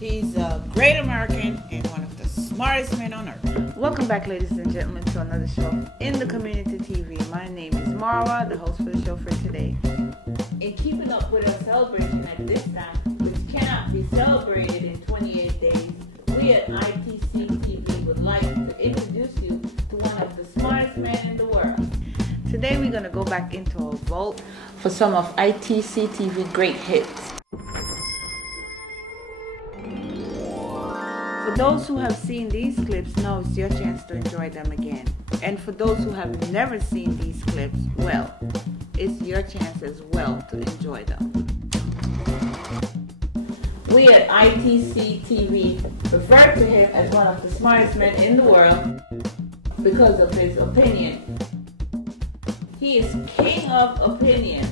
He's a great American and one of the smartest men on earth. Welcome back, ladies and gentlemen, to another show in the Community TV. My name is Marwa, the host for the show for today. In keeping up with our celebration at this time, which cannot be celebrated in 28 days, we at ITCTV would like to introduce you to one of the smartest men in the world. Today we're going to go back into a vault for some of ITCTV great hits. For those who have seen these clips, now it's your chance to enjoy them again. And for those who have never seen these clips, well, it's your chance as well to enjoy them. We at ITCTV refer to him as one of the smartest men in the world because of his opinion. He is king of opinion,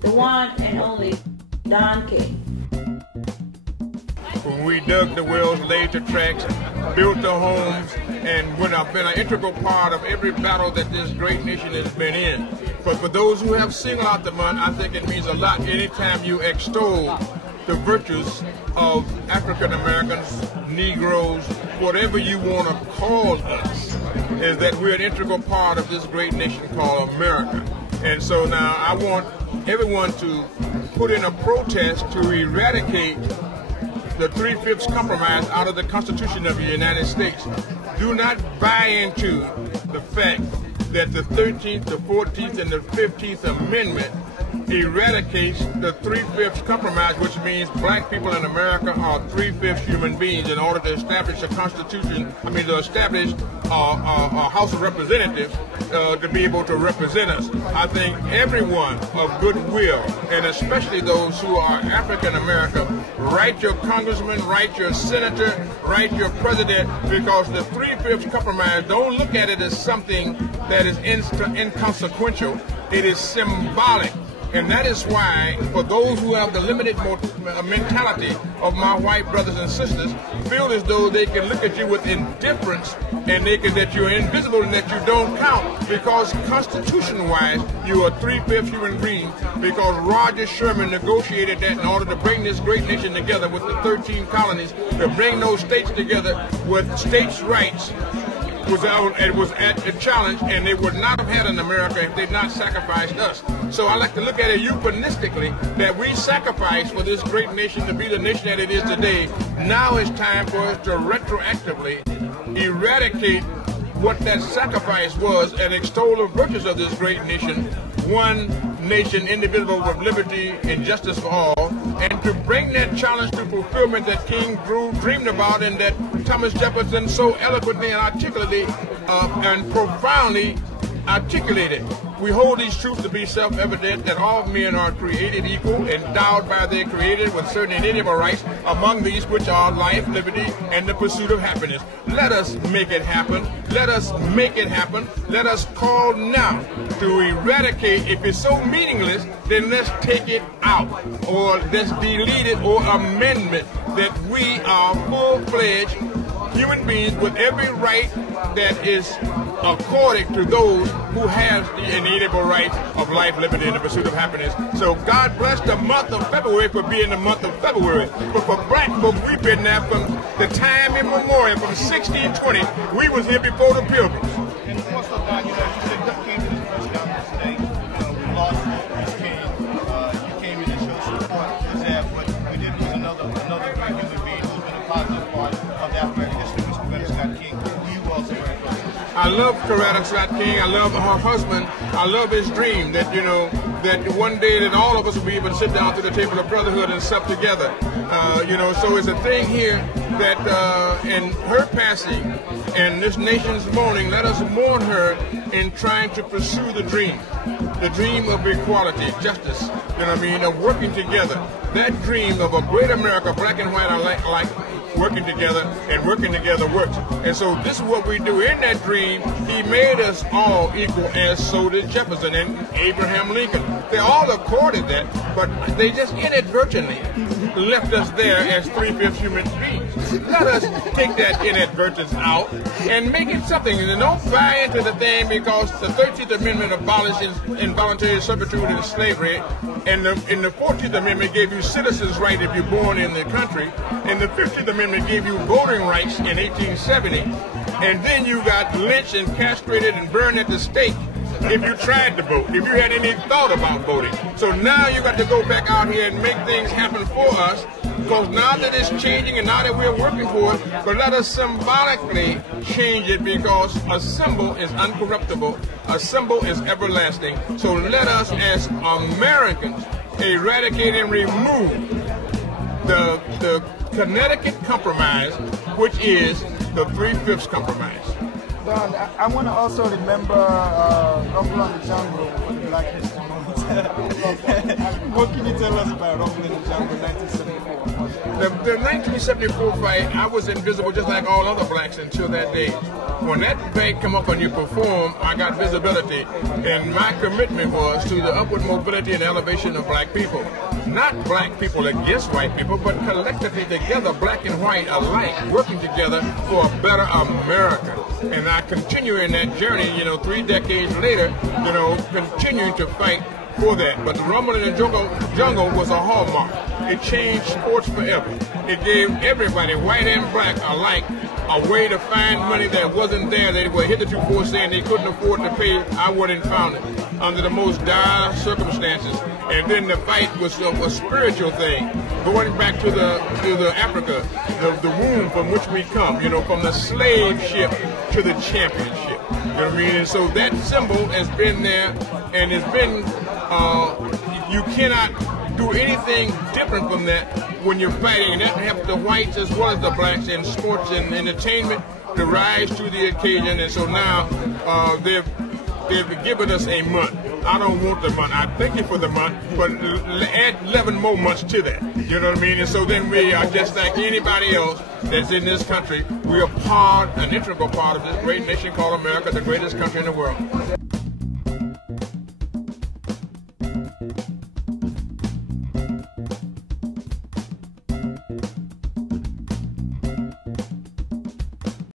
the one and only Don King. When we dug the wells, laid the tracks, built the homes, and would have been an integral part of every battle that this great nation has been in. But for those who have singled out the month, I think it means a lot anytime you extol the virtues of African Americans, Negroes, whatever you want to call us, is that we're an integral part of this great nation called America. And so now I want everyone to put in a protest to eradicate the 3/5 compromise out of the Constitution of the United States. Do not buy into the fact that the 13th, the 14th, and the 15th Amendment eradicates the 3/5 compromise, which means black people in America are 3/5 human beings in order to establish a constitution, to establish a House of Representatives to be able to represent us. I think everyone of goodwill, and especially those who are African American, write your congressman, write your senator, write your president, because the 3/5 compromise, don't look at it as something that is inconsequential. It is symbolic. And that is why, for those who have the limited mentality of my white brothers and sisters, feel as though they can look at you with indifference and that you're invisible and that you don't count, because constitution-wise, you are 3/5 human beings, because Roger Sherman negotiated that in order to bring this great nation together with the 13 colonies, to bring those states together with states' rights. It was at a challenge, and they would not have had an America if they had not sacrificed us. So I like to look at it euphemistically, that we sacrificed for this great nation to be the nation that it is today. Now it's time for us to retroactively eradicate what that sacrifice was and extol the virtues of this great nation, one nation indivisible with liberty and justice for all, and to bring that challenge to fulfillment that King dreamed about and that Thomas Jefferson so eloquently and articulately and profoundly articulated. We hold these truths to be self-evident, that all men are created equal, endowed by their Creator with certain inalienable rights, among these which are life, liberty, and the pursuit of happiness. Let us make it happen. Let us make it happen. Let us call now to eradicate. If it's so meaningless, then let's take it out, or let's delete it, or amendment, that we are full-fledged human beings with every right that is according to those who have the inalienable rights of life, liberty, and the pursuit of happiness. So God bless the month of February for being the month of February. But for black folks, we've been there from the time immemorial, from 1620. We was here before the Pilgrims. And also, God, you said you came to this press conference today. We lost this king. You came in to show support for that. What we did was another great human being who's been a positive part of the African history, Mr. Coretta Scott King. You also very close. I love Coretta Scott King. I love her husband. I love his dream that, that one day that all of us will be able to sit down to the table of brotherhood and sup together. So it's a thing here that in her passing and this nation's mourning, let us mourn her in trying to pursue the dream of equality, justice, of working together. That dream of a great America, black and white alike, working together, and working together works. And so this is what we do. In that dream, he made us all equal, as so did Jefferson and Abraham Lincoln. They all accorded that, but they just inadvertently left us there as 3/5 human beings. Let us take that inadvertence out and make it something. And don't buy into the thing because the 13th Amendment abolishes involuntary servitude and slavery, and the 14th Amendment gave you citizens' right if you're born in the country, and the 15th Amendment gave you voting rights in 1870, and then you got lynched and castrated and burned at the stake if you tried to vote, if you had any thought about voting. So now you got to go back out here and make things happen for us, because now that it's changing and now that we're working for it, but let us symbolically change it, because a symbol is uncorruptible, a symbol is everlasting. So let us as Americans eradicate and remove the Connecticut Compromise, which is the 3/5 Compromise. Don, I want to also remember Rumble on the Jungle for the Black History Month. What can you tell us about Rumble in the Jungle 1974? The 1974 fight, I was invisible just like all other blacks until that day. When that fight come up and you perform, I got visibility, and my commitment was to the upward mobility and elevation of black people. Not black people against white people, but collectively together, black and white alike, working together for a better America. And I continue in that journey, 3 decades later, continuing to fight for that. But the Rumble in the Jungle was a hallmark. It changed sports forever. It gave everybody, white and black alike, a way to find money that wasn't there. They were hitherto saying they couldn't afford to pay. I wouldn't found it under the most dire circumstances. And then the fight was a spiritual thing, going back to the Africa, the womb from which we come. From the slave ship to the championship. You know what I mean? And so that symbol has been there, and it's been. You cannot do anything different from that when you're fighting, and that helps the whites as well as the blacks in sports and entertainment to rise to the occasion. And so now they've given us a month. I don't want the month. I thank you for the month, but add 11 more months to that. You know what I mean? And so then we are just like anybody else that's in this country. We are an integral part of this great nation called America, the greatest country in the world.